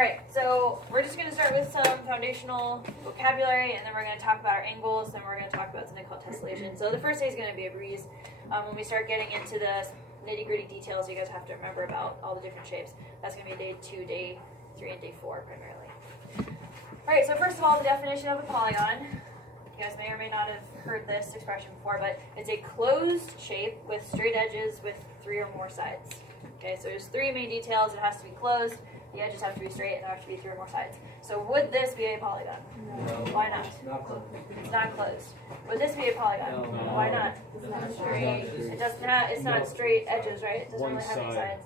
Alright, so we're just going to start with some foundational vocabulary, and then we're going to talk about our angles, and we're going to talk about something called tessellation. So the first day is going to be a breeze. When we start getting into the nitty-gritty details, you guys have to remember about all the different shapes. That's going to be day 2, day 3, and day 4 primarily. Alright, so first of all, the definition of a polygon. You guys may or may not have heard this expression before, but it's a closed shape with straight edges with 3 or more sides. Okay, so there's 3 main details. It has to be closed, the edges have to be straight, and there have to be 3 or more sides. So would this be a polygon? No. Why not? It's not closed. It's not closed. Would this be a polygon? No. Why not? It's not straight. It doesn't have, it's not straight edges, right? It doesn't really have any sides.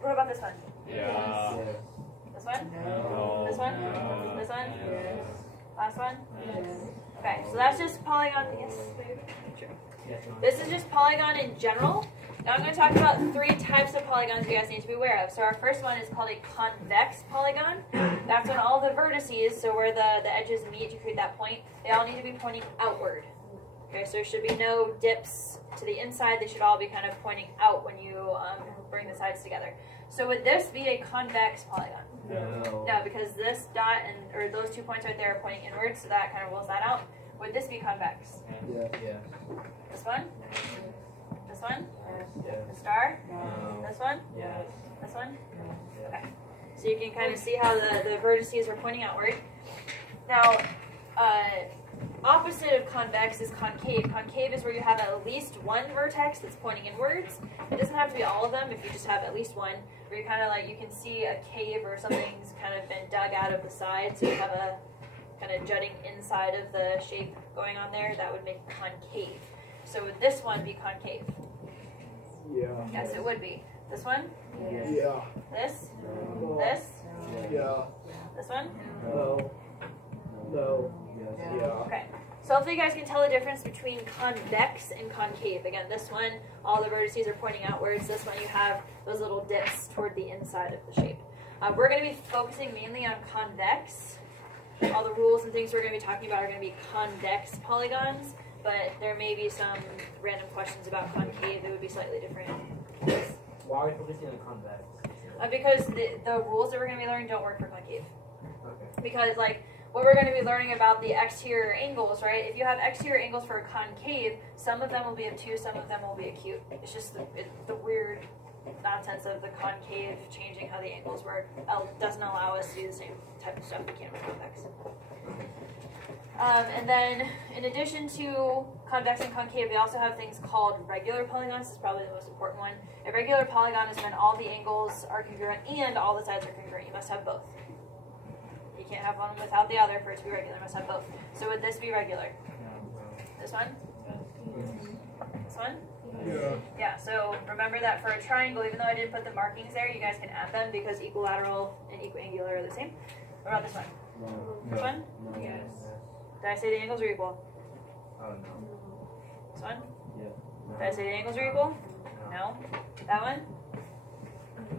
What about this one? Yeah. This one? No. This one? No. This one? Yes. Last one? Yes. Okay, so that's just polygon. Yes, babe. True. This is just polygon in general. Now I'm going to talk about 3 types of polygons you guys need to be aware of. So our first one is called a convex polygon. That's when all the vertices, so where the edges meet to create that point, they all need to be pointing outward. Okay, so there should be no dips to the inside. They should all be kind of pointing out when you bring the sides together. So would this be a convex polygon? No. No, because this dot or those 2 points right there are pointing inwards, so that kind of rules that out. Would this be convex? Yeah. Yes. This one? This one? Yes. The star? No. This one? Yes. This one? Yes. Okay. So you can kind of see how the vertices are pointing outward. Now, opposite of convex is concave. Concave is where you have at least one vertex that's pointing inwards. It doesn't have to be all of them if you just have at least one, where you kind of like, you can see a cave or something's kind of been dug out of the side, so you have a kind of jutting inside of the shape going on there. That would make it concave. So would this one be concave? Yeah. Yes, it would be. This one? Yeah. This? No. This? Yeah. This one? No. No. Yeah. Okay. So hopefully you guys can tell the difference between convex and concave. Again, this one, all the vertices are pointing outwards. This one, you have those little dips toward the inside of the shape. We're going to be focusing mainly on convex. All the rules and things we're going to be talking about are going to be convex polygons, but there may be some random questions about concave that would be slightly different. Why are we focusing on convex? Because the rules that we're going to be learning don't work for concave. Okay. Because, like, what we're going to be learning about the exterior angles, right? If you have exterior angles for a concave, some of them will be obtuse, some of them will be acute. It's just the weird nonsense of the concave changing how the angles work doesn't allow us to do the same type of stuff we can with convex. And then, in addition to convex and concave, we also have things called regular polygons. This is probably the most important one. A regular polygon is when all the angles are congruent and all the sides are congruent. You must have both. You can't have one without the other for it to be regular. You must have both. So would this be regular? This one? This one? Yeah. Yeah, so remember that for a triangle, even though I didn't put the markings there, you guys can add them because equilateral and equiangular are the same. What about this one? No. This one? No. Yes. Did I say the angles are equal? Oh no. This one? Yeah. Did I say the angles are equal? No. That one?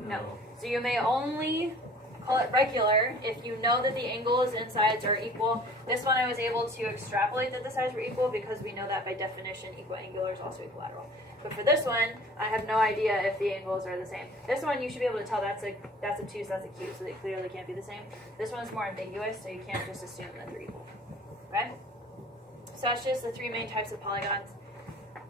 No. So you may only call it regular if you know that the angles and sides are equal. This one I was able to extrapolate that the sides were equal because we know that by definition equiangular is also equilateral. But for this one, I have no idea if the angles are the same. This one you should be able to tell that's obtuse, that's acute, so they clearly can't be the same. This one's more ambiguous, so you can't just assume that they're equal. Okay? So that's just the 3 main types of polygons,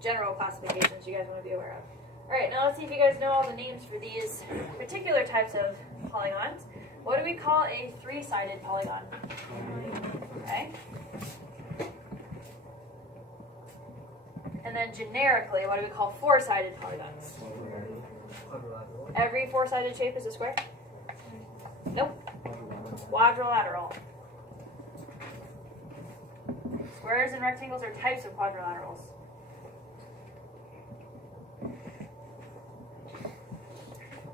general classifications you guys want to be aware of. Alright, now let's see if you guys know all the names for these particular types of polygons. What do we call a 3-sided polygon? Okay. And then generically, what do we call 4-sided polygons? Every 4-sided shape is a square? Nope. Quadrilateral. Squares and rectangles are types of quadrilaterals.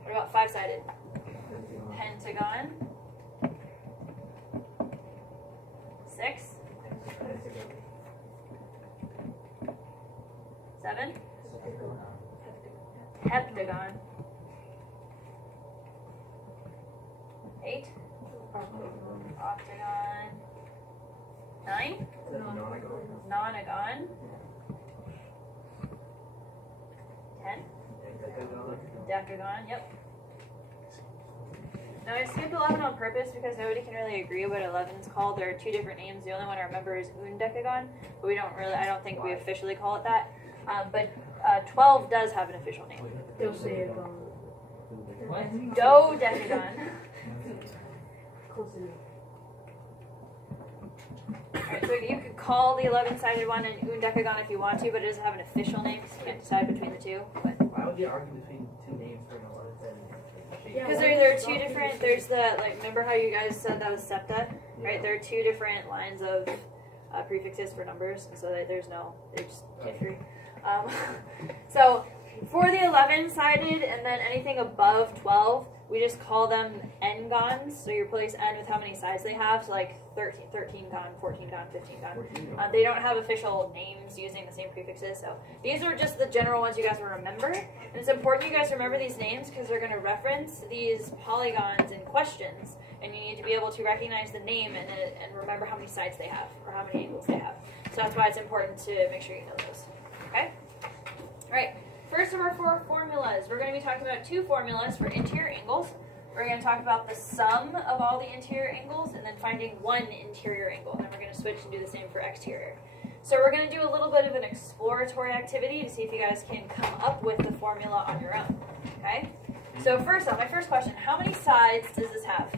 What about 5-sided? Pentagon. 6. 7. Heptagon. 8. Octagon. 9. Nonagon. 10. Decagon. Yep. Now I skipped 11 on purpose because nobody can really agree what 11 is called. There are two different names. The only one I remember is undecagon, but I don't think we officially call it that. But 12 does have an official name. Dodecagon. Alright, so you could call the 11-sided one an undecagon if you want to, but it doesn't have an official name, so you can't decide between the two. But Why would you argue between two names for an 11-sided? because there are two different, there's the, like, remember how you guys said that was septa? Right, there are two different lines of prefixes for numbers, and so they're just can't agree. So for the 11-sided and then anything above 12, we just call them n-gons. So you replace n with how many sides they have. So like 13-gon, 14-gon, 15-gon. They don't have official names using the same prefixes. So these are just the general ones you guys will remember. And it's important you guys remember these names because they're going to reference these polygons in questions. And you need to be able to recognize the name and remember how many sides they have or how many angles they have. So that's why it's important to make sure you know those. Okay? All right. First of our 4 formulas, we're going to be talking about 2 formulas for interior angles. We're going to talk about the sum of all the interior angles and then finding one interior angle. And then we're going to switch and do the same for exterior. So we're going to do a little bit of an exploratory activity to see if you guys can come up with the formula on your own. Okay? So first off, my first question, how many sides does this have?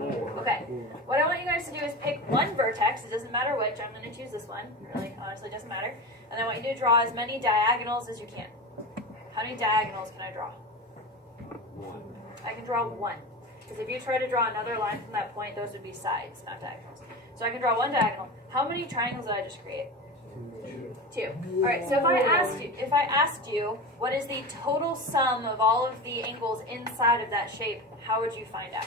Okay. What I want you guys to do is pick one vertex. It doesn't matter which. I'm going to choose this one. Really, honestly, it doesn't matter. And I want you to draw as many diagonals as you can. How many diagonals can I draw? 1. I can draw 1. Because if you try to draw another line from that point, those would be sides, not diagonals. So I can draw 1 diagonal. How many triangles did I just create? 2. All right. So if I asked you, what is the total sum of all of the angles inside of that shape? How would you find out?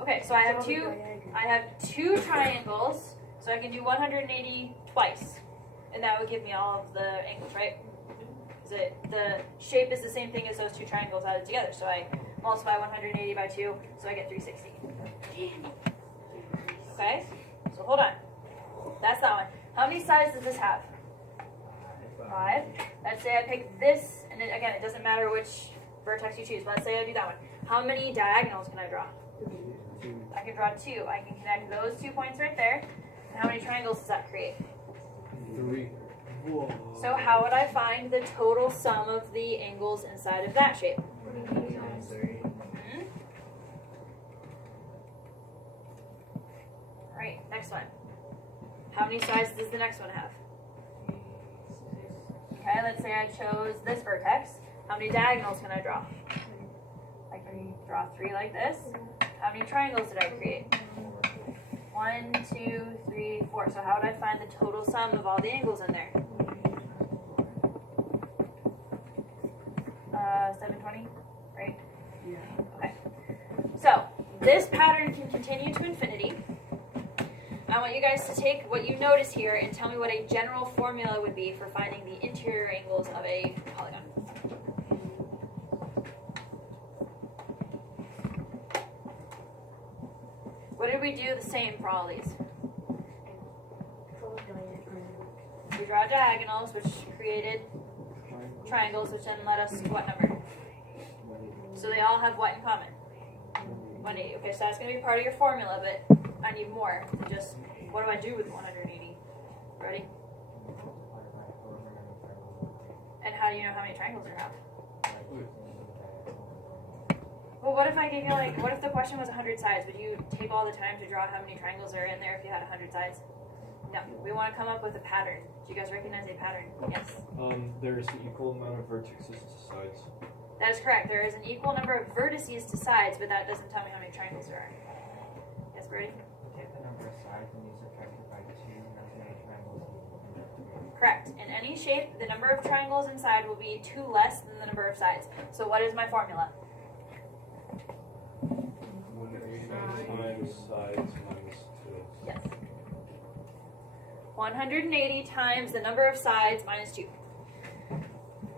Okay. So I have two triangles. So I can do 180 twice. And that would give me all of the angles, right? The shape is the same thing as those two triangles added together. So I multiply 180 by 2, so I get 360. Okay? So hold on. That's that one. How many sides does this have? 5. Let's say I pick this, and again, it doesn't matter which vertex you choose, but let's say I do that one. How many diagonals can I draw? I can draw 2. I can connect those 2 points right there. And how many triangles does that create? 3. Whoa. So how would I find the total sum of the angles inside of that shape? Alright, next one. How many sides does the next one have? Okay, let's say I chose this vertex. How many diagonals can I draw? I can draw 3 like this. How many triangles did I create? 1, 2, 3, 4. So how would I find the total sum of all the angles in there? 720, right? Yeah. Okay. So this pattern can continue to infinity. I want you guys to take what you notice here and tell me what a general formula would be for finding the interior angles of a polygon. What did we do the same for all these? We draw diagonals, which created triangles, which then led us to what number? So they all have what in common? 180. Okay, so that's going to be part of your formula, but I need more than just, what do I do with 180? Ready? And how do you know how many triangles you have? Well, what if I gave you, like, what if the question was 100 sides? Would you take all the time to draw how many triangles are in there if you had 100 sides? No. We want to come up with a pattern. Do you guys recognize a pattern? Yes? There's an equal amount of vertices to sides. That is correct. There is an equal number of vertices to sides, but that doesn't tell me how many triangles there are. Yes, Brady? Take the number of sides and you subtract it by 2, and that's how many triangles. Correct. In any shape, the number of triangles inside will be 2 less than the number of sides. So what is my formula? 180 times sides minus 2. Yes. 180 times the number of sides minus 2.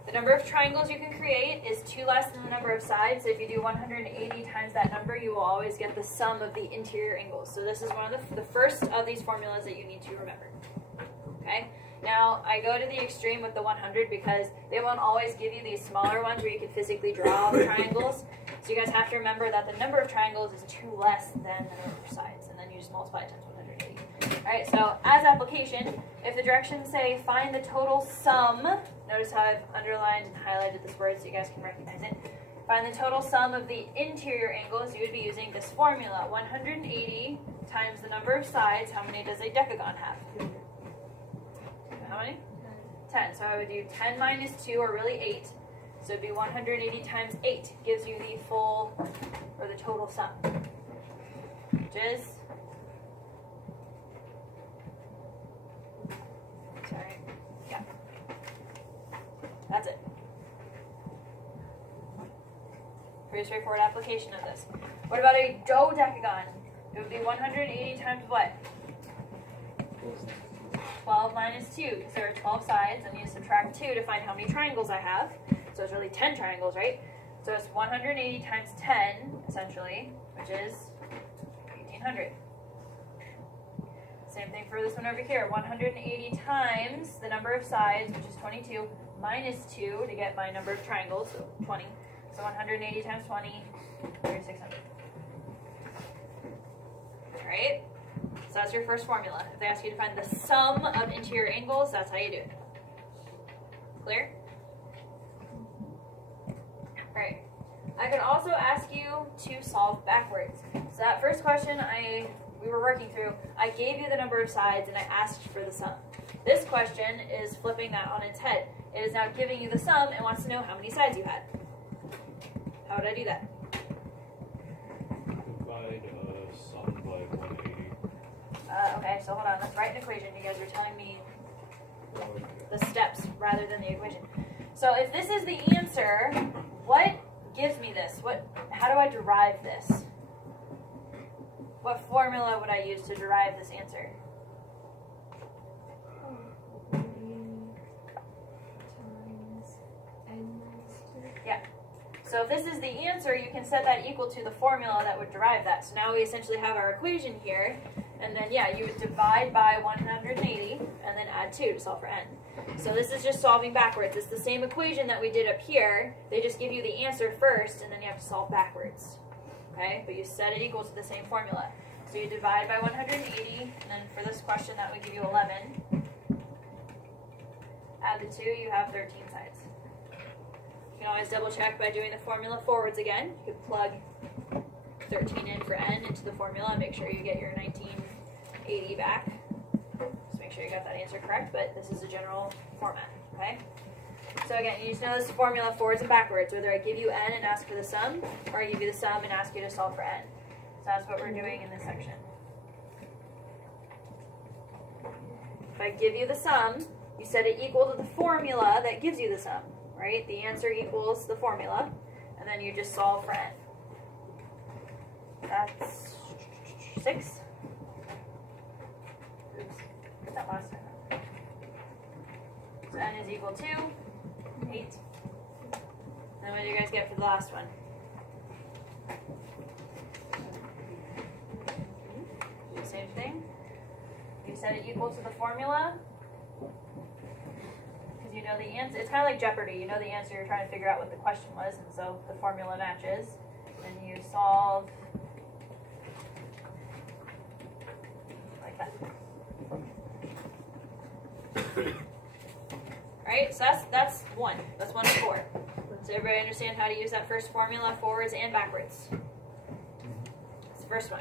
The number of triangles you can create is 2 less than the number of sides. So if you do 180 times that number, you will always get the sum of the interior angles. So this is one of the first of these formulas that you need to remember. Okay? Now, I go to the extreme with the 100 because they won't always give you these smaller ones where you can physically draw all the triangles. So you guys have to remember that the number of triangles is 2 less than the number of sides, and then you just multiply it times 180. Alright, so as application, if the directions say find the total sum, notice how I've underlined and highlighted this word so you guys can recognize it. Find the total sum of the interior angles, you would be using this formula. 180 times the number of sides, how many does a decagon have? How many? 10. So I would do 10 minus 2, or really 8. So it'd be 180 times 8 gives you the full, or the total sum. Which is, sorry, yeah. That's it. Pretty straightforward application of this. What about a dodecagon? It would be 180 times what? 12 minus 2, because there are 12 sides. I need to subtract 2 to find how many triangles I have. So it's really 10 triangles, right? So it's 180 times 10, essentially, which is 1800. Same thing for this one over here. 180 times the number of sides, which is 22, minus 2 to get my number of triangles, so 20. So 180 times 20, 3600. Alright? So that's your first formula. If they ask you to find the sum of interior angles, that's how you do it. Clear? Alright. I could also ask you to solve backwards. So that first question we were working through, I gave you the number of sides and I asked for the sum. This question is flipping that on its head. It is now giving you the sum and wants to know how many sides you had. How would I do that? Divide sum by 180. Okay, so hold on. Let's write an equation. You guys are telling me the steps rather than the equation. So if this is the answer, what gives me this? How do I derive this? What formula would I use to derive this answer? Yeah. So if this is the answer, you can set that equal to the formula that would derive that. So now we essentially have our equation here. And then, yeah, you would divide by 180 and then add 2 to solve for n. So this is just solving backwards. It's the same equation that we did up here. They just give you the answer first, and then you have to solve backwards. Okay? But you set it equal to the same formula. So you divide by 180, and then for this question, that would give you 11. Add the 2, you have 13 sides. You can always double check by doing the formula forwards again. You could plug 13 in for n into the formula and make sure you get your 1980 back. Just make sure you got that answer correct, but this is a general format, okay? So again, you just know this formula forwards and backwards, whether I give you n and ask for the sum, or I give you the sum and ask you to solve for n. So that's what we're doing in this section. If I give you the sum, you set it equal to the formula that gives you the sum, right? The answer equals the formula, and then you just solve for n. That's 6. Oops, did that last time. So n is equal to 8. Then what do you guys get for the last one? Do the same thing. You set it equal to the formula. Because you know the answer. It's kind of like Jeopardy. You know the answer, you're trying to figure out what the question was, and so the formula matches. And you solve like that. Alright, so that's 1. That's 1 of 4. So everybody understand how to use that first formula forwards and backwards? That's the first one.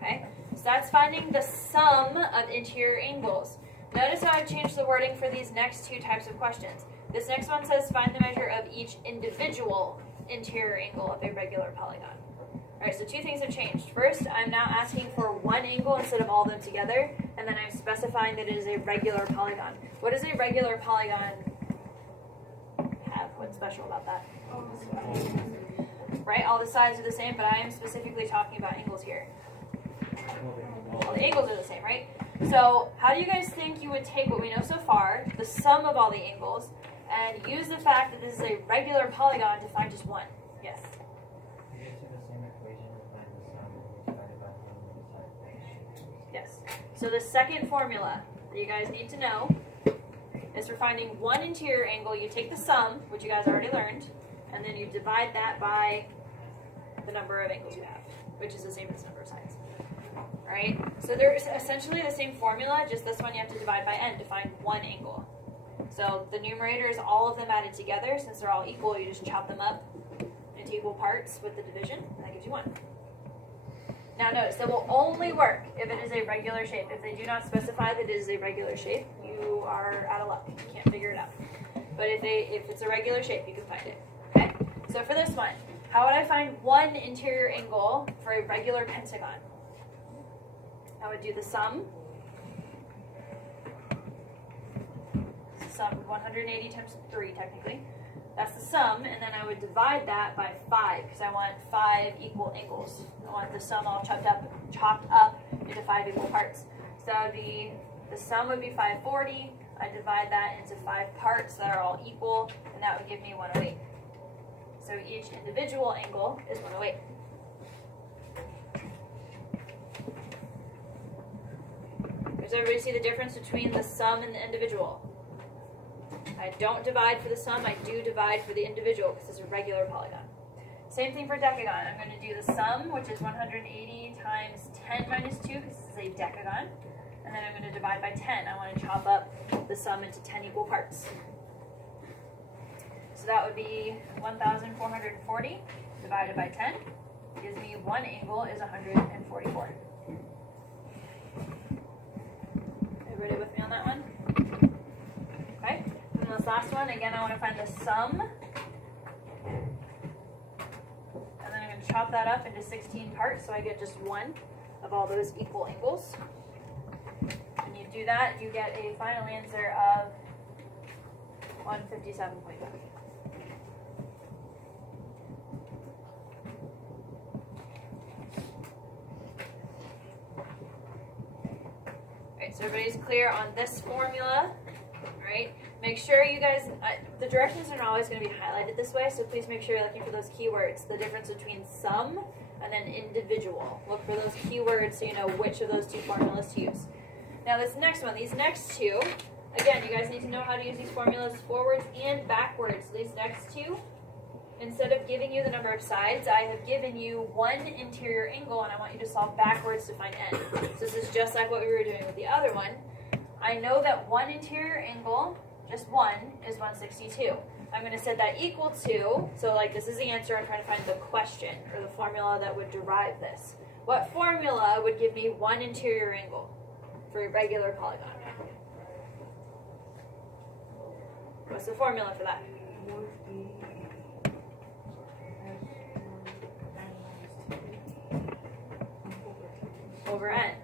Okay, so that's finding the sum of interior angles. Notice how I've changed the wording for these next 2 types of questions. This next one says find the measure of each individual interior angle of a regular polygon. Alright, so 2 things have changed. First, I'm now asking for 1 angle instead of all of them together, and then I'm specifying that it is a regular polygon. What does a regular polygon have? What's special about that? Right, all the sides are the same, but I am specifically talking about angles here. All the angles are the same, right? So how do you guys think you would take what we know so far, the sum of all the angles, and use the fact that this is a regular polygon to find just 1? Yes? You get to the same equation to find the sum and divide it by the side. Yes. So the second formula that you guys need to know is for finding one interior angle. You take the sum, which you guys already learned, and then you divide that by the number of angles you have, which is the same as the number of sides. Alright, so there's essentially the same formula, just this one you have to divide by n to find one angle. So the numerator is all of them added together. Since they're all equal, you just chop them up into equal parts with the division, and that gives you 1. Now notice, that will only work if it is a regular shape. If they do not specify that it is a regular shape, you are out of luck. You can't figure it out. But if it's a regular shape, you can find it. Okay? So for this one, how would I find one interior angle for a regular pentagon? I would do the sum. Sum 180 times 3, technically. That's the sum, and then I would divide that by 5, because I want 5 equal angles. I want the sum all chopped up into 5 equal parts. So that would be, the sum would be 540. I divide that into 5 parts that are all equal, and that would give me 108. So each individual angle is 108. Does everybody see the difference between the sum and the individual? I don't divide for the sum, I do divide for the individual because it's a regular polygon. Same thing for decagon. I'm going to do the sum, which is 180 times 10 minus 2 because this is a decagon. And then I'm going to divide by 10. I want to chop up the sum into 10 equal parts. So that would be 1,440 divided by 10. Gives me one angle is 144. Everybody with me on that one? Okay. And this last one, again, I want to find the sum. And then I'm going to chop that up into 16 parts so I get just one of all those equal angles. When you do that, you get a final answer of 157.5. Alright, so everybody's clear on this formula, right? Make sure you guys, the directions are not always going to be highlighted this way, so please make sure you're looking for those keywords, the difference between sum and then individual. Look for those keywords so you know which of those two formulas to use. Now this next one, these next two, again, you guys need to know how to use these formulas forwards and backwards. These next two, instead of giving you the number of sides, I have given you one interior angle and I want you to solve backwards to find n. So this is just like what we were doing with the other one. I know that one interior angle, just one, is 162. I'm going to set that equal to, so like this is the answer, I'm trying to find the question, or the formula that would derive this. What formula would give me one interior angle for a regular polygon? What's the formula for that? Over n.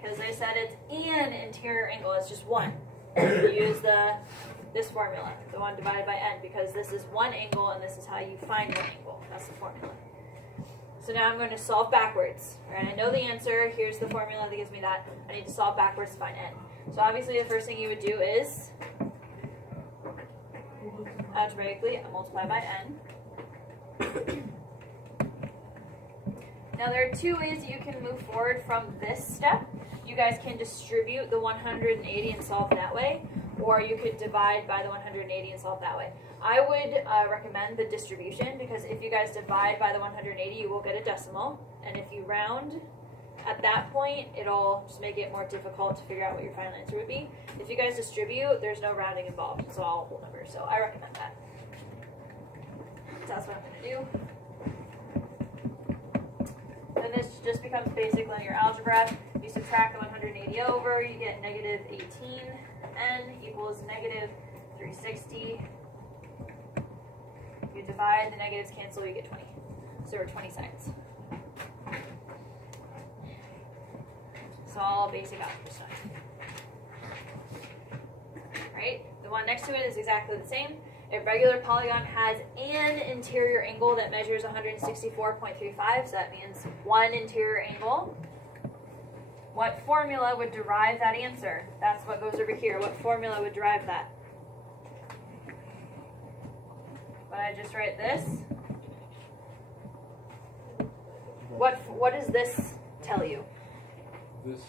Because they said it's an interior angle, it's just one. You use this formula, the one divided by n, because this is one angle and this is how you find one angle. That's the formula. So now I'm going to solve backwards. Right? I know the answer, here's the formula that gives me that. I need to solve backwards to find n. So obviously the first thing you would do is algebraically multiply by n. Now there are two ways you can move forward from this step. You guys can distribute the 180 and solve that way, or you could divide by the 180 and solve that way. I would recommend the distribution, because if you guys divide by the 180, you will get a decimal, and if you round at that point, it'll just make it more difficult to figure out what your final answer would be. If you guys distribute, there's no rounding involved. It's all whole numbers, so I recommend that. So that's what I'm going to do. Then this just becomes basic linear algebra. You subtract the 180 over, you get negative 18. N equals negative 360. You divide, the negatives cancel, you get 20. So we're 20 sides. So all basic algebra stuff. Right? The one next to it is exactly the same. A regular polygon has an interior angle that measures 164.35, so that means one interior angle. What formula would derive that answer? That's what goes over here. What formula would derive that? When I just write this, what does this tell you? This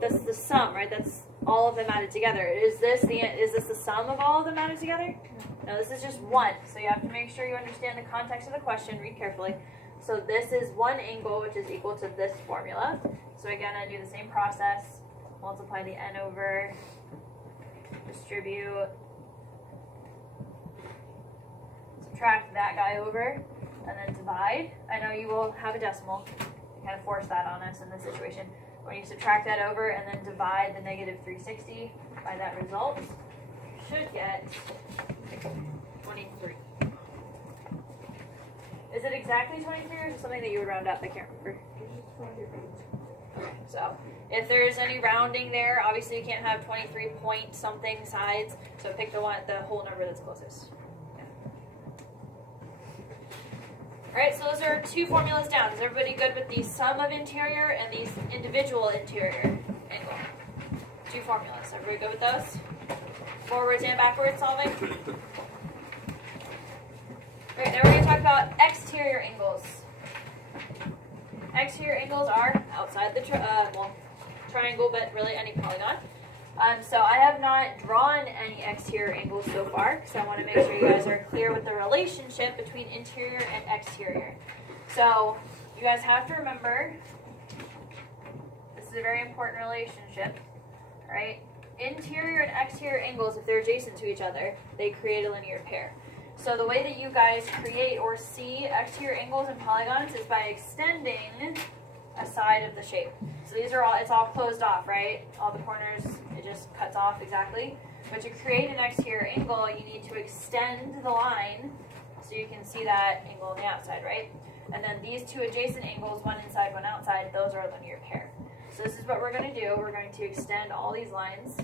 That's the sum, right? That's all of them added together. Is this the sum of all of them added together? No, this is just one. So you have to make sure you understand the context of the question. Read carefully. So this is one angle, which is equal to this formula. So again, I do the same process. Multiply the n over, distribute, subtract that guy over, and then divide. I know you will have a decimal. You kind of force that on us in this situation. When you subtract that over and then divide the negative 360 by that result, you should get 23. Is it exactly 23 or is it something that you would round up? I can't remember. Okay, so if there's any rounding there, obviously you can't have 23 point something sides, so pick the whole number that's closest. Alright, so those are two formulas down. Is everybody good with the sum of interior and these individual interior angle? Two formulas. Everybody good with those? Forwards and backwards solving? Alright, now we're going to talk about exterior angles. Exterior angles are outside the triangle, but really any polygon. So I have not drawn any exterior angles so far, because I want to make sure you guys are clear with the relationship between interior and exterior. So you guys have to remember, this is a very important relationship, right? Interior and exterior angles, if they're adjacent to each other, they create a linear pair. So the way that you guys create or see exterior angles and polygons is by extending a side of the shape. So these are all, it's all closed off, right? All the corners, it just cuts off exactly. But to create an exterior angle, you need to extend the line so you can see that angle on the outside, right? And then these two adjacent angles, one inside, one outside, those are a linear pair. So this is what we're going to do. We're going to extend all these lines.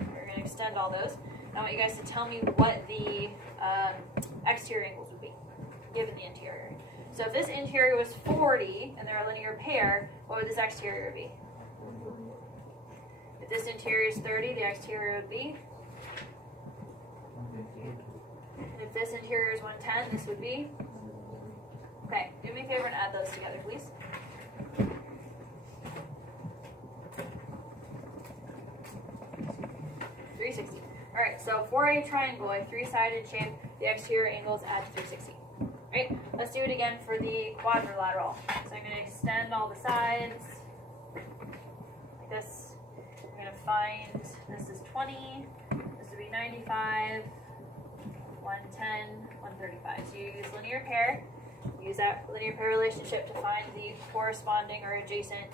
We're going to extend all those. I want you guys to tell me what the exterior angles would be, given the interior. So if this interior was 40, and they're a linear pair, what would this exterior be? If this interior is 30, the exterior would be? And if this interior is 110, this would be? Okay, do me a favor and add those together, please. $360. Alright, so for a triangle, a three-sided shape, the exterior angles add to 360. Right? Let's do it again for the quadrilateral. So I'm going to extend all the sides like this. I'm going to find this is 20, this would be 95, 110, 135. So you use linear pair, use that linear pair relationship to find the corresponding or adjacent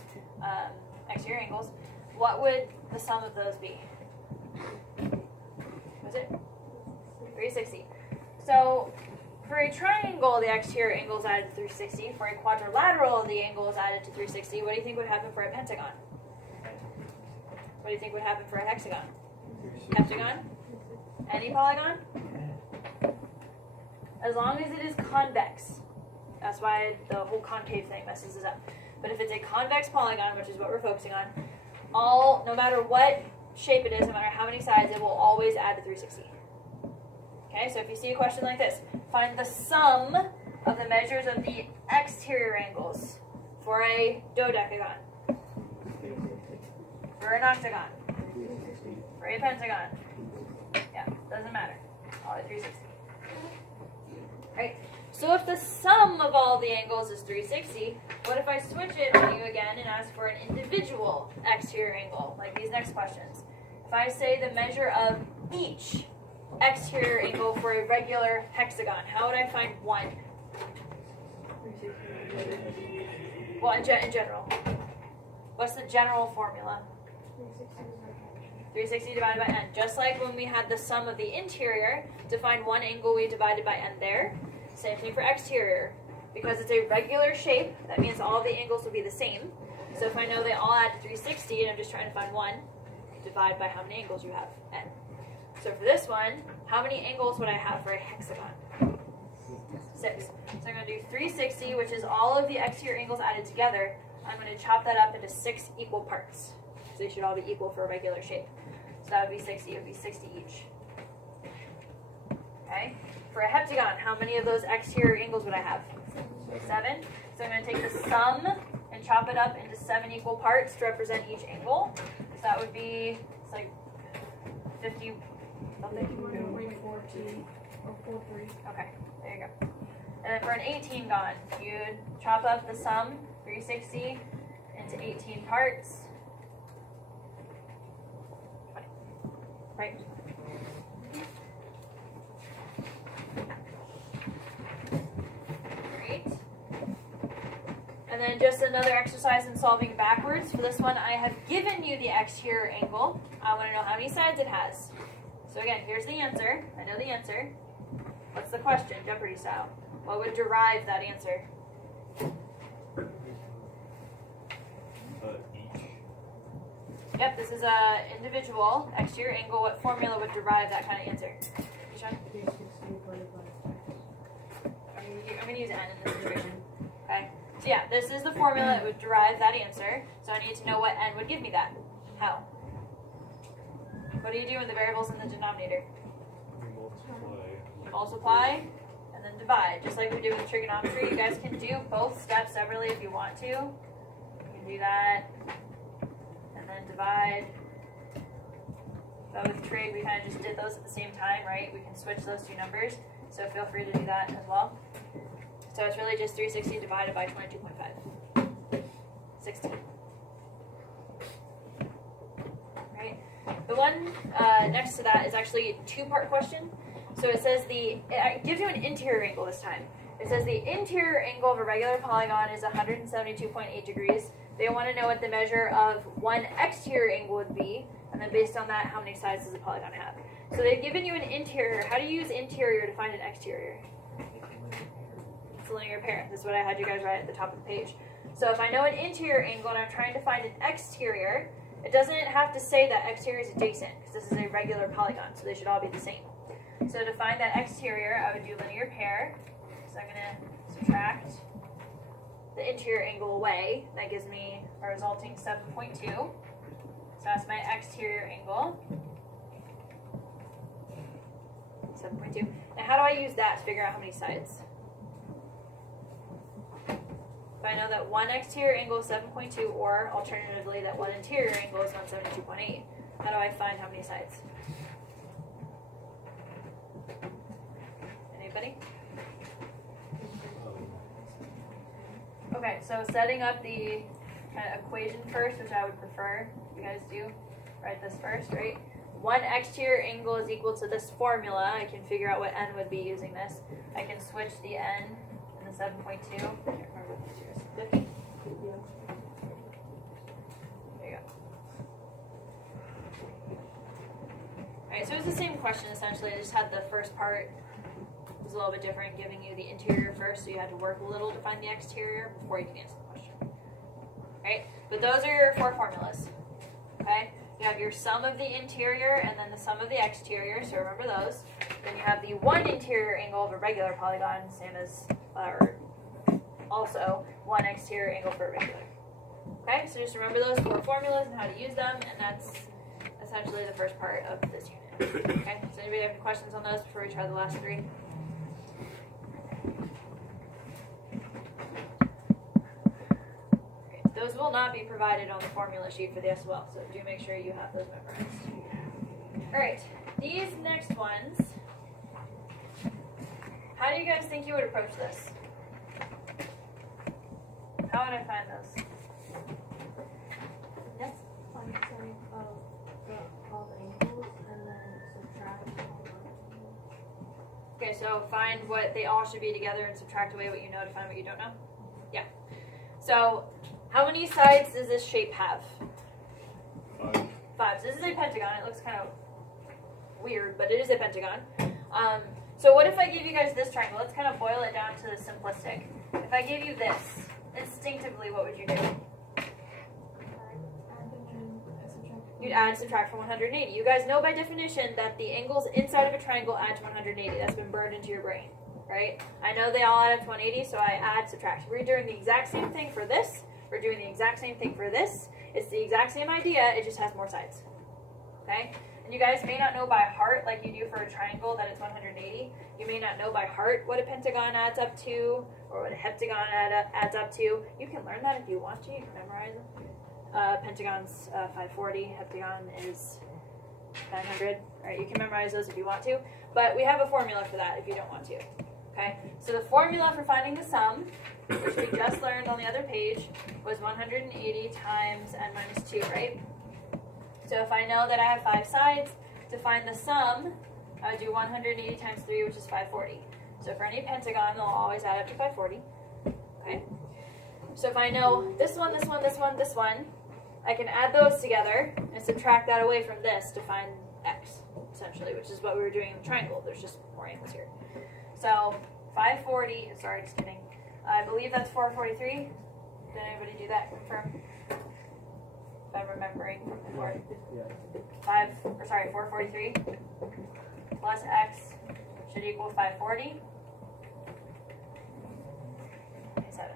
exterior angles. What would the sum of those be? Was it 360? So for a triangle, the exterior angle is added to 360. For a quadrilateral, the angle is added to 360. What do you think would happen for a pentagon? What do you think would happen for a hexagon? Heptagon? Any polygon? As long as it is convex. That's why the whole concave thing messes us up. But if it's a convex polygon, which is what we're focusing on, no matter what shape it is, no matter how many sides, it will always add to 360. Okay, so if you see a question like this, find the sum of the measures of the exterior angles for a dodecagon, for an octagon, for a pentagon. Yeah, doesn't matter. All at 360. Right? So if the sum of all the angles is 360, what if I switch it on you again and ask for an individual exterior angle, like these next questions? If I say the measure of each exterior angle for a regular hexagon, how would I find one? Well, in general. What's the general formula? 360 divided by n. Just like when we had the sum of the interior, to find one angle we divided by n there. Same thing for exterior. Because it's a regular shape, that means all the angles will be the same. So if I know they all add to 360 and I'm just trying to find one, divide by how many angles you have, n. So for this one, how many angles would I have for a hexagon? 6. So I'm going to do 360, which is all of the exterior angles added together. I'm going to chop that up into 6 equal parts. So they should all be equal for a regular shape. So that would be 60. It would be 60 each. Okay. For a heptagon, how many of those exterior angles would I have? 7. So I'm going to take the sum and and chop it up into 7 equal parts to represent each angle. So that would be, it's like 50 something. 40 or 43. Okay, there you go. And then for an 18 gon, you'd chop up the sum, 360, into 18 parts. Right. Great. And then just another exercise in solving backwards. For this one, I have given you the exterior angle. I want to know how many sides it has. So again, here's the answer. I know the answer. What's the question, Jeopardy style? What would derive that answer? Each. Yep, this is a individual exterior angle. What formula would derive that kind of answer? Sean? 360 divided by I'm going to use n in this situation. Okay. So yeah, this is the formula that would derive that answer. So I need to know what n would give me that. How? What do you do with the variables in the denominator? Multiply. Multiply and then divide. Just like we do with trigonometry, you guys can do both steps separately if you want to. You can do that and then divide. But with trig, we kind of just did those at the same time, right? We can switch those two numbers. So feel free to do that as well. So it's really just 360 divided by 22.5. 16. Right? The one next to that is actually a two-part question. So it says it gives you an interior angle this time. It says the interior angle of a regular polygon is 172.8 degrees. They want to know what the measure of one exterior angle would be, and then based on that, how many sides does the polygon have? So they've given you an interior. How do you use interior to find an exterior? It's a linear pair. This is what I had you guys write at the top of the page. So if I know an interior angle and I'm trying to find an exterior, it doesn't have to say that exterior is adjacent, because this is a regular polygon, so they should all be the same. So to find that exterior, I would do linear pair. So I'm going to subtract the interior angle away. That gives me a resulting 7.2. So that's my exterior angle. 7.2. Now how do I use that to figure out how many sides? If I know that one exterior angle is 7.2, or alternatively that one interior angle is 172.8, how do I find how many sides? Anybody? Okay, so setting up the kind of equation first, which I would prefer you guys do. Write this first, right? One exterior angle is equal to this formula. I can figure out what n would be using this. I can switch the n and the 7.2. I can't remember what this is. 50? Yeah. There you go. Alright, so it's the same question essentially. I just had the first part was a little bit different, giving you the interior first, so you had to work a little to find the exterior before you can answer the question. Alright, but those are your four formulas. Okay? You have your sum of the interior and then the sum of the exterior, so remember those. Then you have the one interior angle of a regular polygon, same as, or also one exterior angle for a regular. Okay, so just remember those four formulas and how to use them, and that's essentially the first part of this unit. Okay, so anybody have any questions on those before we try the last three? Those will not be provided on the formula sheet for the SOL, so do make sure you have those memorized. Alright, these next ones, how do you guys think you would approach this? How would I find those? Yes? Find the sum of all the angles and then subtract all the Okay, so find what they all should be together and subtract away what you know to find what you don't know? Yeah. So, how many sides does this shape have? 5. 5. So this is a pentagon. It looks kind of weird, but it is a pentagon. So what if I give you guys this triangle? Let's kind of boil it down to the simplistic. If I gave you this, instinctively, what would you do? You'd add and subtract from 180. You guys know by definition that the angles inside of a triangle add to 180. That's been burned into your brain, right? I know they all add up to 180, so I add, subtract. We're doing the exact same thing for this. We're doing the exact same thing for this. It's the exact same idea, it just has more sides. Okay? And you guys may not know by heart, like you do for a triangle, that it's 180. You may not know by heart what a pentagon adds up to, or what a heptagon adds up to. You can learn that if you want to. You can memorize them. Pentagon's 540. Heptagon is 900. All right, you can memorize those if you want to. But we have a formula for that if you don't want to. Okay, so the formula for finding the sum, which we just learned on the other page, was 180 times n minus 2, right? So if I know that I have 5 sides, to find the sum, I would do 180 times 3, which is 540. So for any pentagon, they'll always add up to 540. Okay. So if I know this one, this one, this one, this one, I can add those together and subtract that away from this to find x, essentially, which is what we were doing in the triangle. There's just more angles here. So 540, sorry, just kidding. I believe that's 443. Did anybody do that? Confirm. If I'm remembering from before. Yeah. 443 plus x should equal 540. 27.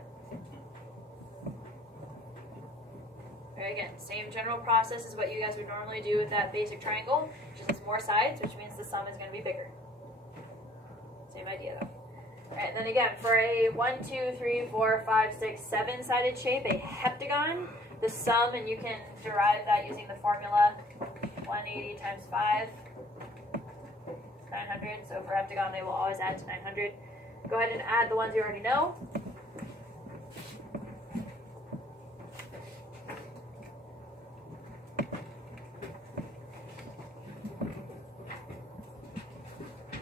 Okay, again, same general process as what you guys would normally do with that basic triangle, just has more sides, which means the sum is going to be bigger. Same idea though. Alright, then again, for a 1, 2, 3, 4, 5, 6, 7-sided shape, a heptagon, the sum, and you can derive that using the formula 180 times 5 is 900. So for heptagon, they will always add to 900. Go ahead and add the ones you already know.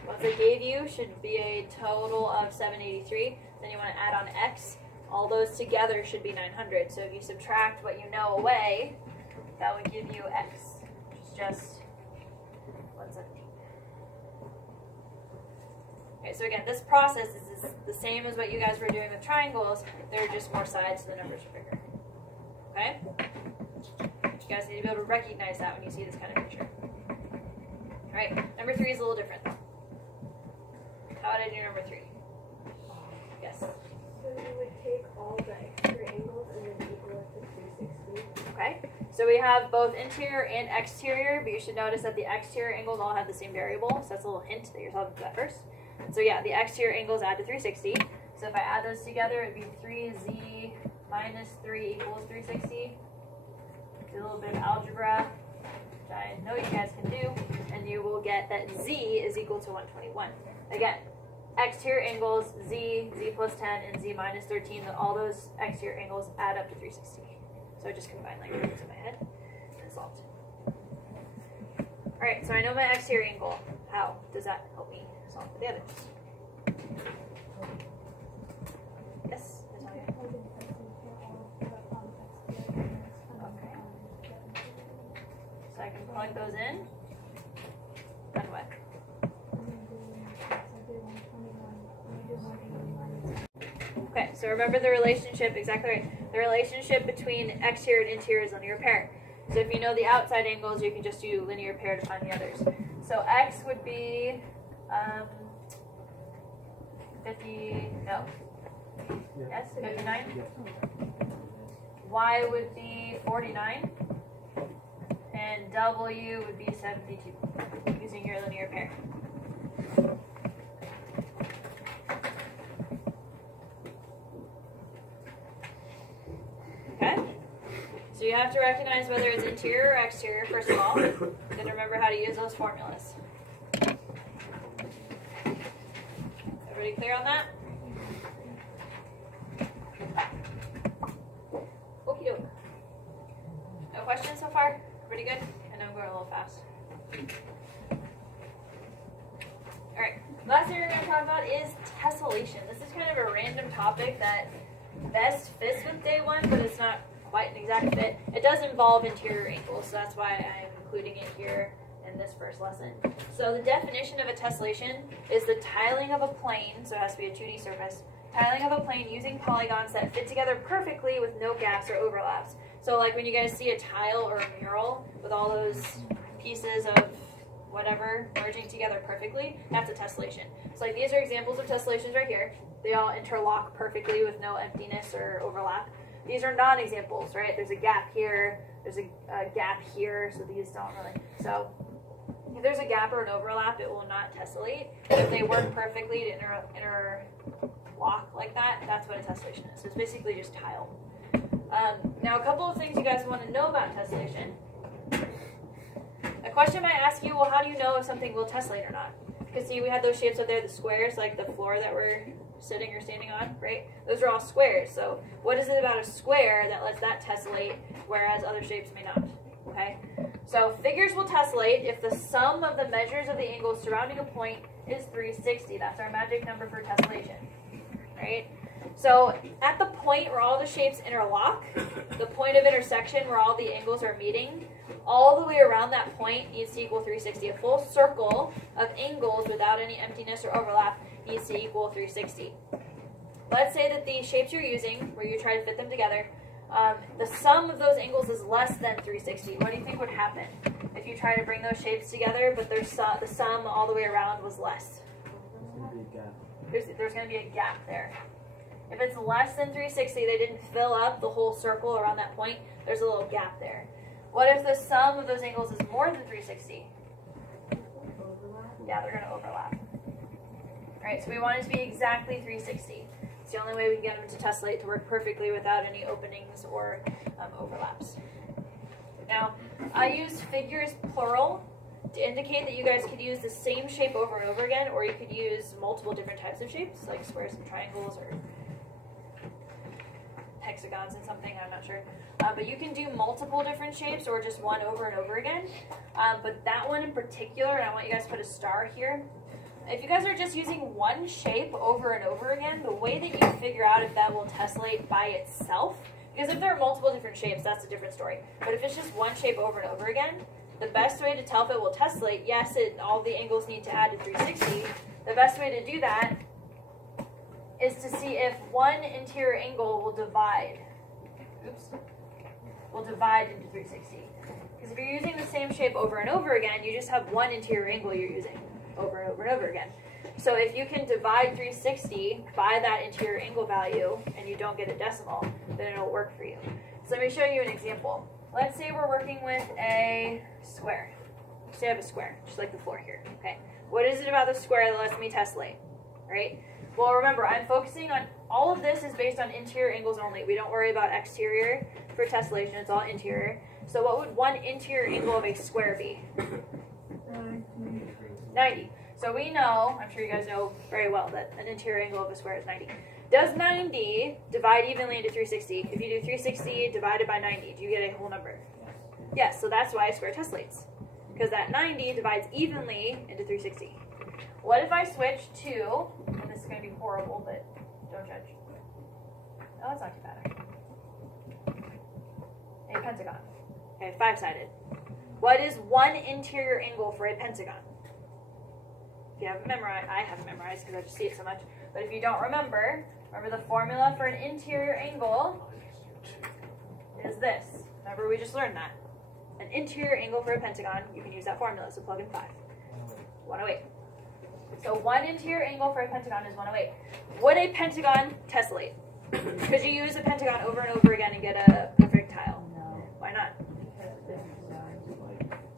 What they gave you should be a total of 783. Then you want to add on x. All those together should be 900. So if you subtract what you know away, that would give you x, which is just 117. Okay, so again, this process is the same as what you guys were doing with triangles. There are just more sides, so the numbers are bigger. Okay? You guys need to be able to recognize that when you see this kind of picture. All right, number 3 is a little different though. How would I do number 3? Yes? So you would take all the extra angles and then equal it to 360. Okay, so we have both interior and exterior, but you should notice that the exterior angles all have the same variable, so that's a little hint that you're solving for that first. So yeah, the exterior angles add to 360. So if I add those together, it would be 3z minus 3 equals 360. Do a little bit of algebra, which I know you guys can do, and you will get that z is equal to 121. Again, exterior angles, z plus 10, and z minus 13, all those exterior angles add up to 360. So I just combine like this in my head and solved. Alright, so I know my exterior angle. How does that help me solve for the others? Yes? Okay. So I can plug those in. Then what? Okay, so remember the relationship, exactly right. The relationship between exterior and interior is linear pair. So if you know the outside angles, you can just do linear pair to find the others. So x would be 50, no. Yes, 59? Y would be 49. And W would be 72, using your linear pair. Okay? So you have to recognize whether it's interior or exterior, first of all. Then remember how to use those formulas. Everybody clear on that? Okie doke. No questions so far? Pretty good? I know I'm going a little fast. Alright, last thing we're going to talk about is tessellation. This is kind of a random topic that best fits with day 1, but it's not quite an exact fit. It does involve interior angles, so that's why I'm including it here in this first lesson. So the definition of a tessellation is the tiling of a plane, so it has to be a 2D surface, tiling of a plane using polygons that fit together perfectly with no gaps or overlaps. So like when you guys see a tile or a mural with all those pieces of whatever merging together perfectly, that's a tessellation. So like these are examples of tessellations right here. They all interlock perfectly with no emptiness or overlap. These are non-examples, right? There's a gap here, there's a gap here, so these don't really. So there's a gap or an overlap, it will not tessellate. If they work perfectly to interlock like that, that's what a tessellation is. So it's basically just tile. Now, a couple of things you guys want to know about tessellation. A question might ask you, well, how do you know if something will tessellate or not? Because see, we had those shapes up there, the squares, like the floor that we're sitting or standing on, right? Those are all squares. So what is it about a square that lets that tessellate, whereas other shapes may not? Okay? So figures will tessellate if the sum of the measures of the angles surrounding a point is 360. That's our magic number for tessellation, right? So at the point where all the shapes interlock, the point of intersection where all the angles are meeting, all the way around that point needs to equal 360. A full circle of angles without any emptiness or overlap needs to equal 360. Let's say that the shapes you're using, where you try to fit them together, the sum of those angles is less than 360. What do you think would happen if you try to bring those shapes together, but the sum all the way around was less? There's going to be a gap there. If it's less than 360, they didn't fill up the whole circle around that point, there's a little gap there. What if the sum of those angles is more than 360? Yeah, they're going to overlap. All right, so we want it to be exactly 360. It's the only way we can get them to tessellate to work perfectly without any openings or overlaps. Now, I use figures plural to indicate that you guys could use the same shape over and over again, or you could use multiple different types of shapes, like squares and triangles, or hexagons and something, I'm not sure. But you can do multiple different shapes or just one over and over again. But that one in particular, and I want you guys to put a star here. If you guys are just using one shape over and over again, the way that you figure out if that will tessellate by itself, because if there are multiple different shapes, that's a different story. But if it's just one shape over and over again, the best way to tell if it will tessellate, yes, all the angles need to add to 360. The best way to do that is to see if one interior angle will divide. Will divide into 360. Because if you're using the same shape over and over again, you just have one interior angle you're using over and over and over again. So if you can divide 360 by that interior angle value and you don't get a decimal, then it'll work for you. So let me show you an example. Let's say we're working with a square. Say I have a square, just like the floor here. Okay. What is it about the square that lets me tessellate? Right? Well, remember, I'm focusing on, all of this is based on interior angles only. We don't worry about exterior for tessellation, it's all interior. So what would one interior angle of a square be? 90. So we know, I'm sure you guys know very well, that an interior angle of a square is 90. Does 90 divide evenly into 360? If you do 360 divided by 90, do you get a whole number? Yes, so that's why a square tessellates. Because that 90 divides evenly into 360. What if I switch to, and this is going to be horrible, but don't judge. Oh, that's not too bad. A pentagon. Okay, 5-sided. What is one interior angle for a pentagon? If you haven't memorized, I haven't memorized because I just see it so much. But if you don't remember the formula for an interior angle is this. Remember, we just learned that. An interior angle for a pentagon, you can use that formula, so plug in 5. 108. So one interior angle for a pentagon is 108. Would a pentagon tessellate? Could you use a pentagon over and over again and get a perfect tile? No. Why not?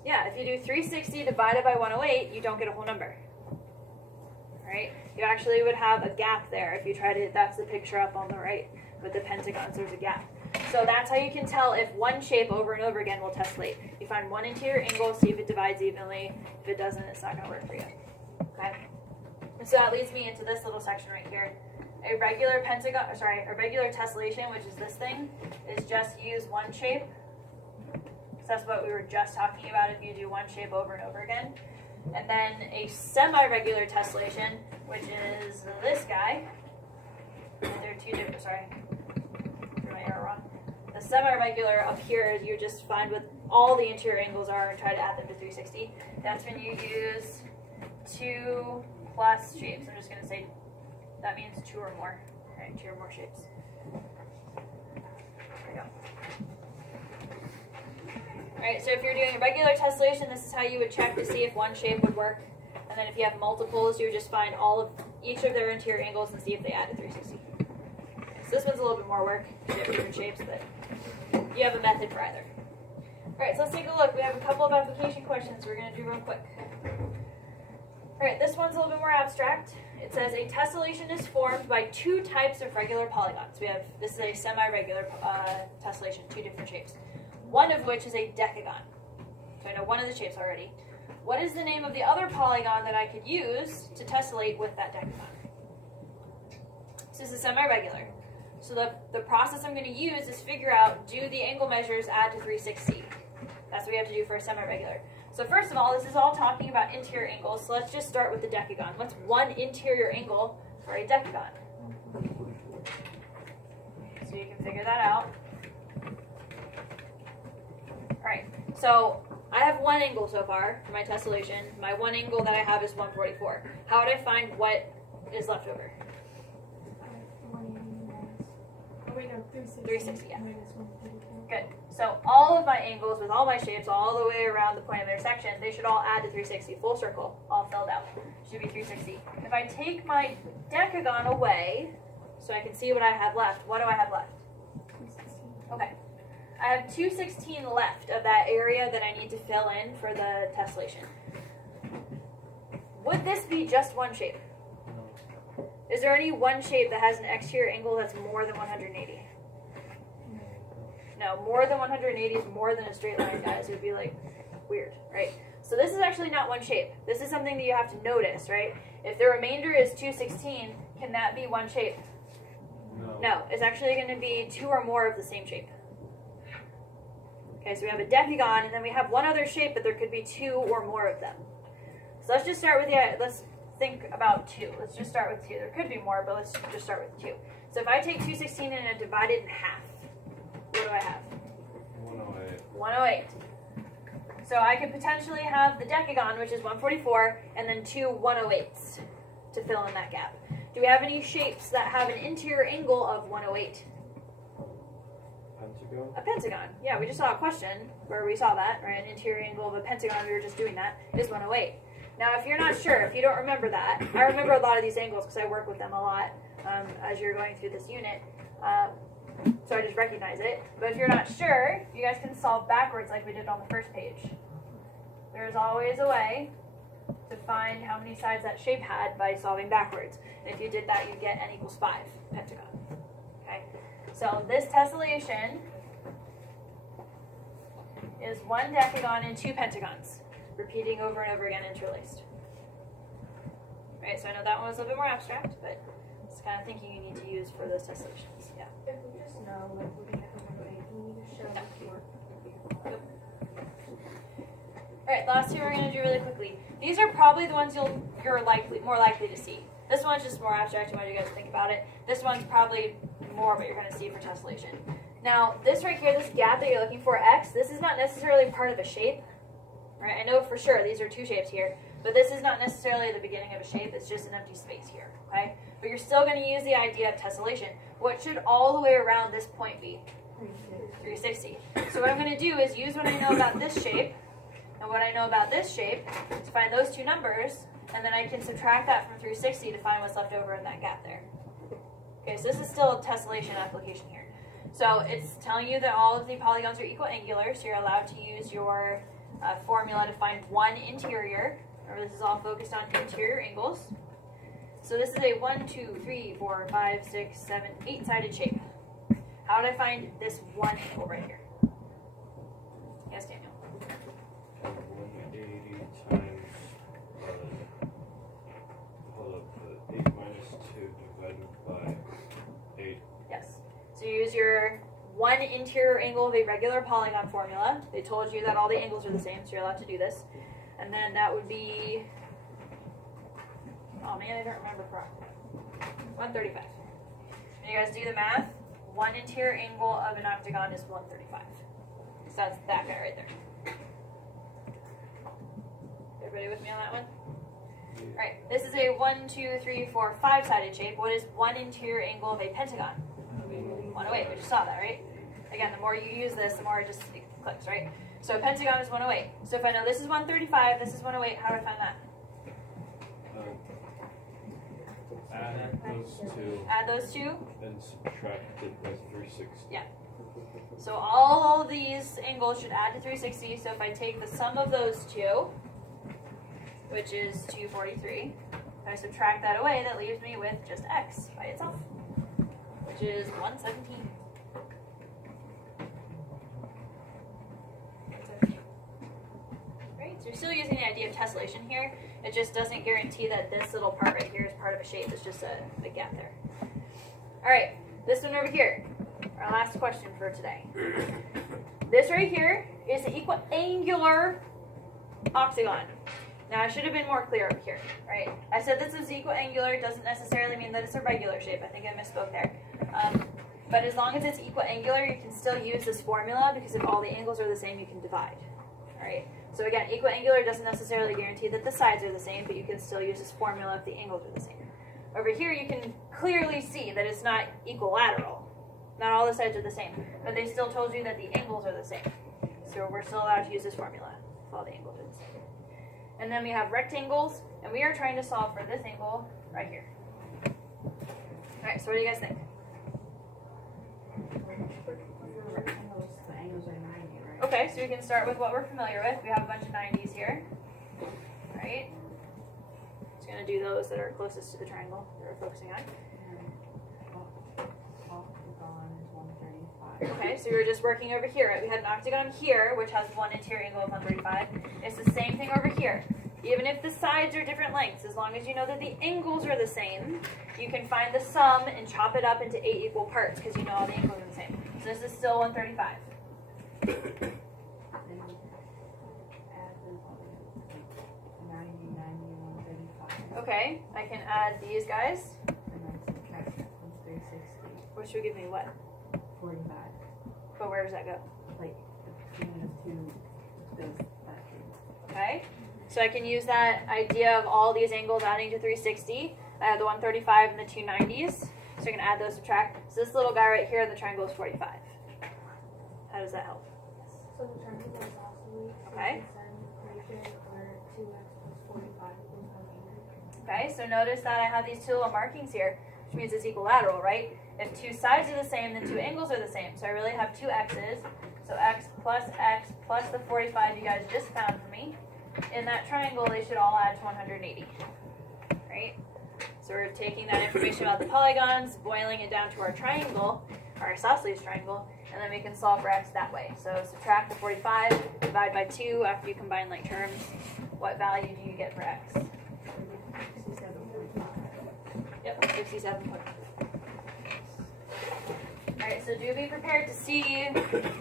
Yeah, if you do 360 divided by 108, you don't get a whole number. Right? You actually would have a gap there if you try to, that's the picture up on the right with the pentagons, there's a gap. So that's how you can tell if one shape over and over again will tessellate. You find one interior angle, see if it divides evenly. If it doesn't, it's not going to work for you. Okay? And so that leads me into this little section right here. A regular pentagon, a regular tessellation, which is this thing, is just use one shape. So that's what we were just talking about if you do one shape over and over again. And then a semi-regular tessellation, which is this guy. And there are two different, threw my arrow wrong. The semi-regular up here, you just find what all the interior angles are and try to add them to 360. That's when you use 2 plus shapes. I'm just going to say that means 2 or more. All right, 2 or more shapes. There we go. Alright, so if you're doing a regular tessellation, this is how you would check to see if one shape would work. And then if you have multiples, you would just find each of their interior angles and see if they add to 360. So this one's a little bit more work. You have different shapes, but you have a method for either. Alright, so let's take a look. We have a couple of application questions we're going to do real quick. Alright, this one's a little bit more abstract. It says a tessellation is formed by two types of regular polygons. This is a semi-regular tessellation, two different shapes. One of which is a decagon. So I know one of the shapes already. What is the name of the other polygon that I could use to tessellate with that decagon? So this is semi-regular. So the process I'm going to use is figure out, do the angle measures add to 360? That's what we have to do for a semi-regular. So first of all, this is all talking about interior angles, so let's just start with the decagon. What's one interior angle for a decagon? So you can figure that out. Alright, so I have one angle so far for my tessellation. My one angle that I have is 144. How would I find what is left over? 360, yeah. Good. So all of my angles with all my shapes all the way around the point of intersection, they should all add to 360. Full circle, all filled out. Should be 360. If I take my decagon away, so I can see what I have left, what do I have left? Okay. I have 216 left of that area that I need to fill in for the tessellation. Would this be just one shape? Is there any one shape that has an exterior angle that's more than 180? No, more than 180 is more than a straight line, guys. It would be like weird, right? So this is actually not one shape. This is something that you have to notice, right? If the remainder is 216, can that be one shape? No, it's actually going to be two or more of the same shape. Okay, so we have a decagon, and then we have one other shape, but there could be two or more of them. So let's just start with let's think about two. Let's just start with two. There could be more, but let's just start with two. So if I take 216 and I divide it in half, what do I have? 108. 108. So I could potentially have the decagon, which is 144, and then two 108s to fill in that gap. Do we have any shapes that have an interior angle of 108? Pentagon? A pentagon. Yeah, we just saw a question where we saw that, right? An interior angle of a pentagon, we were just doing that, is 108. Now, if you're not sure, if you don't remember that, I remember a lot of these angles because I work with them a lot as you're going through this unit. So I just recognize it. But if you're not sure, you guys can solve backwards like we did on the first page. There's always a way to find how many sides that shape had by solving backwards. And if you did that, you'd get n equals 5, pentagon. Okay? So this tessellation is one decagon and two pentagons, repeating over and over again interlaced. Right, so I know that one was a little bit more abstract, but it's the kind of thinking you need to use for those tessellations. Yeah. If we just know, like, we have a way, we need to show the work. Yep. Alright, last two we're going to do really quickly. These are probably the ones you're more likely to see. This one's just more abstract. I want you guys to think about it. This one's probably more what you're going to see for tessellation. Now, this right here, this gap that you're looking for, X, this is not necessarily part of a shape. Right? I know for sure these are two shapes here, but this is not necessarily the beginning of a shape. It's just an empty space here. Okay? But you're still going to use the idea of tessellation. What should all the way around this point be? 360. So what I'm going to do is use what I know about this shape and what I know about this shape to find those two numbers, and then I can subtract that from 360 to find what's left over in that gap there. Okay, so this is still a tessellation application here. So it's telling you that all of the polygons are equal angular, so you're allowed to use your formula to find one interior. Remember, this is all focused on interior angles. So this is a 1, 2, 3, 4, 5, 6, 7, 8-sided shape. How would I find this one angle right here? Yes, Daniel. 180 times, hold up, 8 minus 2 divided by 8. Yes. So you use your one interior angle of a regular polygon formula. They told you that all the angles are the same, so you're allowed to do this. And then that would be, oh man, I don't remember correctly. 135. When you guys do the math, one interior angle of an octagon is 135. So that's that guy right there. Everybody with me on that one? All right, this is a 1, 2, 3, 4, 5-sided shape. What is one interior angle of a pentagon? 108, we just saw that, right? Again, the more you use this, the more it just clicks, right? So a pentagon is 108. So if I know this is 135, this is 108, how do I find that? Add those two. Add those two. And subtract it by 360. Yeah. So all of these angles should add to 360. So if I take the sum of those two, which is 243. If I subtract that away, that leaves me with just x by itself, which is 117. Right, so you're still using the idea of tessellation here. It just doesn't guarantee that this little part right here is part of a shape. It's just a gap there. All right, this one over here, our last question for today. This right here is the equiangular octagon. Now, I should have been more clear over here, right? I said this is equiangular. It doesn't necessarily mean that it's a regular shape. I think I misspoke there. But as long as it's equiangular, you can still use this formula because if all the angles are the same, you can divide. All right? So again, equiangular doesn't necessarily guarantee that the sides are the same, but you can still use this formula if the angles are the same. Over here, you can clearly see that it's not equilateral. Not all the sides are the same, but they still told you that the angles are the same. So we're still allowed to use this formula if all the angles are the same. And then we have rectangles, and we are trying to solve for this angle right here. All right, so what do you guys think? Okay, so we can start with what we're familiar with. We have a bunch of 90s here, right? Just going to do those that are closest to the triangle that we're focusing on. Okay, so we were just working over here, right? We had an octagon here, which has one interior angle of 135. It's the same thing over here. Even if the sides are different lengths, as long as you know that the angles are the same, you can find the sum and chop it up into 8 equal parts because you know all the angles are the same. So this is still 135. Okay, I can add these guys. Which would give me what? 45. But where does that go? Like, Okay, so I can use that idea of all these angles adding to 360. I have the 135 and the 290s, so I can add those, subtract. So this little guy right here in the triangle is 45. How does that help? So the triangle is isosceles. Okay. Equation where 2x plus 45 equals 180. Okay, so notice that I have these two little markings here, which means it's equilateral, right? If two sides are the same, then two angles are the same. So I really have two x's. So x plus the 45 you guys just found for me. In that triangle, they should all add to 180, right? So we're taking that information about the polygons, boiling it down to our triangle, our isosceles triangle, and then we can solve for x that way. So subtract the 45, divide by 2 after you combine like terms. What value do you get for x? 67.5. Yep, 67.5. Alright, so do be prepared to see,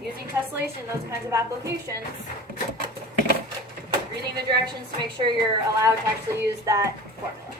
using tessellation, those kinds of applications, reading the directions to make sure you're allowed to actually use that formula.